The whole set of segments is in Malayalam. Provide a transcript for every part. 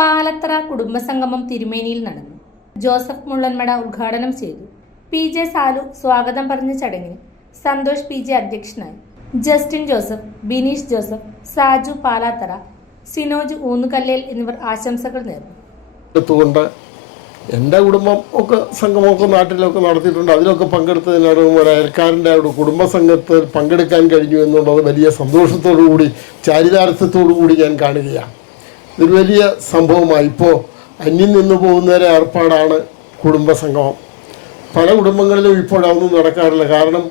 പാലത്തറ കുടുംബസംഗമം തിരുമേനിയിൽ നടന്നു. ജോസഫ് മുള്ളൻമട ഉദ്ഘാടനം ചെയ്തു. PJ സാലു സ്വാഗതം പറഞ്ഞ ചടങ്ങിന് സന്തോഷ് PJ അധ്യക്ഷനായി. Justin Joseph, Bineesh Joseph, Saju Palathara, Sinoj Oonnukallel എന്നിവർ ആശംസകൾ നേർന്നു. എൻ്റെ കുടുംബം ഒക്കെ സംഗമമൊക്കെ നാട്ടിലൊക്കെ നടത്തിയിട്ടുണ്ട്. അതിലൊക്കെ പങ്കെടുത്തതിനൊരു അയൽക്കാരൻ്റെ ഒരു കുടുംബ സംഘത്തിൽ പങ്കെടുക്കാൻ കഴിഞ്ഞു എന്നുള്ളത് വലിയ സന്തോഷത്തോടു കൂടി ചാരിതാർത്ഥ്യത്തോടു കൂടി ഞാൻ കാണുകയാണ്. ഇതൊരു വലിയ സംഭവമായി. ഇപ്പോൾ അന്യം നിന്ന് പോകുന്നവരെ ഏർപ്പാടാണ് കുടുംബസംഗമം. പല കുടുംബങ്ങളിലും ഇപ്പോഴതൊന്നും നടക്കാറില്ല. കാരണം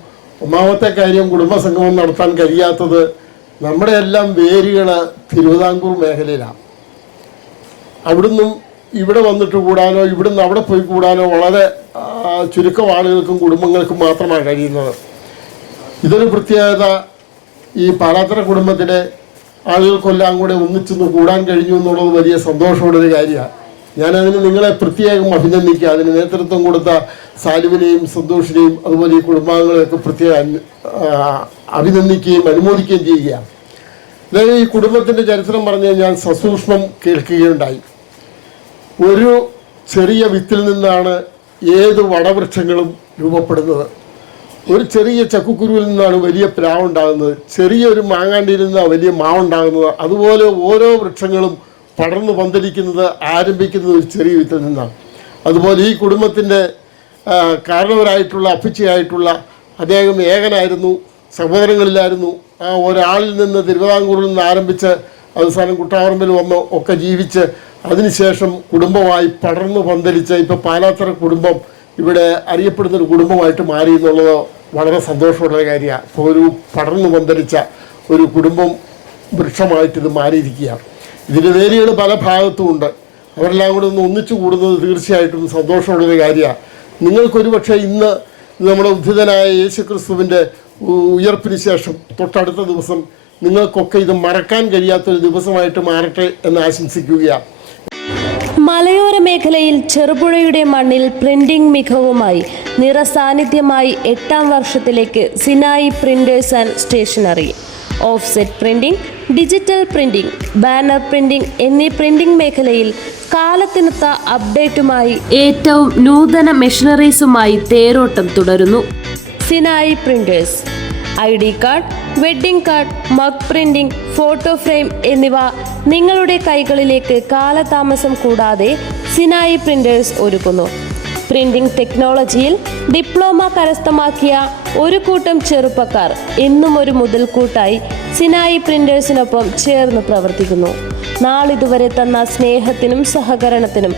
ഒന്നാമത്തെ കാര്യം, കുടുംബസംഗമം നടത്താൻ കഴിയാത്തത് നമ്മുടെ എല്ലാം വേരുകൾ തിരുവിതാംകൂർ മേഖലയിലാണ്. അവിടുന്നും ഇവിടെ വന്നിട്ട് കൂടാനോ ഇവിടുന്ന് അവിടെ പോയി കൂടാനോ വളരെ ചുരുക്കം ആളുകൾക്കും കുടുംബങ്ങൾക്കും മാത്രമാണ് കഴിയുന്നത്. ഇതൊരു പ്രത്യേകത ഈ പാലാത്തറ കുടുംബത്തിലെ ആളുകൾക്കെല്ലാം കൂടെ ഒന്നിച്ചൊന്ന് കൂടാൻ കഴിഞ്ഞു എന്നുള്ളത് വലിയ സന്തോഷമുള്ളൊരു കാര്യമാണ്. ഞാനതിന് നിങ്ങളെ പ്രത്യേകം അഭിനന്ദിക്കുക. അതിന് നേതൃത്വം കൊടുത്ത സാലുവിനെയും സന്തോഷിനെയും അതുപോലെ ഈ കുടുംബാംഗങ്ങളെയൊക്കെ പ്രത്യേകം അഭിനന്ദിക്കുകയും അനുമോദിക്കുകയും ചെയ്യുകയാണ്. അതായത് ഈ കുടുംബത്തിൻ്റെ ചരിത്രം പറഞ്ഞ് ഞാൻ സസൂക്ഷ്മം കേൾക്കുകയുണ്ടായി. ഒരു ചെറിയ വിത്തിൽ നിന്നാണ് ഏത് വടവൃക്ഷങ്ങളും രൂപപ്പെടുന്നത്. ഒരു ചെറിയ ചക്കുക്കുരുവിൽ നിന്നാണ് വലിയ പ്ലാവുണ്ടാകുന്നത്. ചെറിയൊരു മാങ്ങാണ്ടിയിൽ നിന്നാണ് വലിയ മാവുണ്ടാകുന്നത്. അതുപോലെ ഓരോ വൃക്ഷങ്ങളും പടർന്നു പന്തലിക്കുന്നത് ആരംഭിക്കുന്നത് ഒരു ചെറിയ വിത്തിൽ നിന്നാണ്. അതുപോലെ ഈ കുടുംബത്തിൻ്റെ കാരണവരായിട്ടുള്ള അപ്പച്ചിയായിട്ടുള്ള അദ്ദേഹം ഏകനായിരുന്നു, സഹോദരങ്ങളിലായിരുന്നു. ആ ഒരാളിൽ നിന്ന് തിരുവിതാംകൂറിൽ നിന്ന് ആരംഭിച്ച് അവസാനം കുട്ടാറമ്പിൽ വന്ന് ഒക്കെ ജീവിച്ച് അതിനുശേഷം കുടുംബമായി പടർന്നു പന്തലിച്ച ഇപ്പോൾ പാലാത്തറ കുടുംബം ഇവിടെ അറിയപ്പെടുന്നൊരു കുടുംബമായിട്ട് മാറി എന്നുള്ളത് വളരെ സന്തോഷമുള്ള കാര്യമാണ്. ഇപ്പോൾ ഒരു പടർന്നു പന്തലിച്ച ഒരു കുടുംബം വൃക്ഷമായിട്ടിത് മാറിയിരിക്കുകയാണ്. ഇതിൻ്റെ വേരുകൾ പല ഭാഗത്തും ഉണ്ട്. അവരെല്ലാം കൂടെ ഒന്ന് ഒന്നിച്ചു കൂടുന്നത് തീർച്ചയായിട്ടും സന്തോഷമുള്ളൊരു കാര്യമാണ്. നിങ്ങൾക്കൊരു പക്ഷേ ഇന്ന് നമ്മുടെ ഉദ്ധിതനായ യേശുക്രിസ്തുവിൻ്റെ ഉയർപ്പിന് ശേഷം തൊട്ടടുത്ത ദിവസം നിങ്ങൾക്കൊക്കെ ഇത് മറക്കാൻ കഴിയാത്തൊരു ദിവസമായിട്ട് മാറട്ടെ എന്ന് ആശംസിക്കുകയാണ്. മലയോര മേഖലയിൽ ചെറുപുഴയുടെ മണ്ണിൽ പ്രിന്റിംഗ് മികവുമായി നിറസാന്നിധ്യമായി 8ാം വർഷത്തിലേക്ക് Sinai printers and stationery. Offset printing, digital printing, banner printing എന്നീ പ്രിന്റിംഗ് മേഖലയിൽ കാലത്തിനൊത്ത അപ്ഡേറ്റുമായി ഏറ്റവും നൂതന മെഷീനറീസുമായി തേരോട്ടം തുടരുന്നു. Sinai printers ID card, wedding card, mug printing, photo frame എന്നിവ നിങ്ങളുടെ കൈകളിലേക്ക് കാലതാമസം കൂടാതെ സിനായി പ്രിന്റേഴ്സ് ഒരുക്കുന്നു. പ്രിന്റിംഗ് ടെക്നോളജിയിൽ ഡിപ്ലോമ കരസ്ഥമാക്കിയ ഒരു കൂട്ടം ചെറുപ്പക്കാർ എന്നും ഒരു മുതൽക്കൂട്ടായി സിനായി പ്രിന്റേഴ്സിനൊപ്പം ചേർന്ന് പ്രവർത്തിക്കുന്നു. നാളിതുവരെ തന്ന സ്നേഹത്തിനും സഹകരണത്തിനും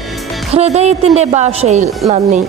ഹൃദയത്തിൻ്റെ ഭാഷയിൽ നന്ദി.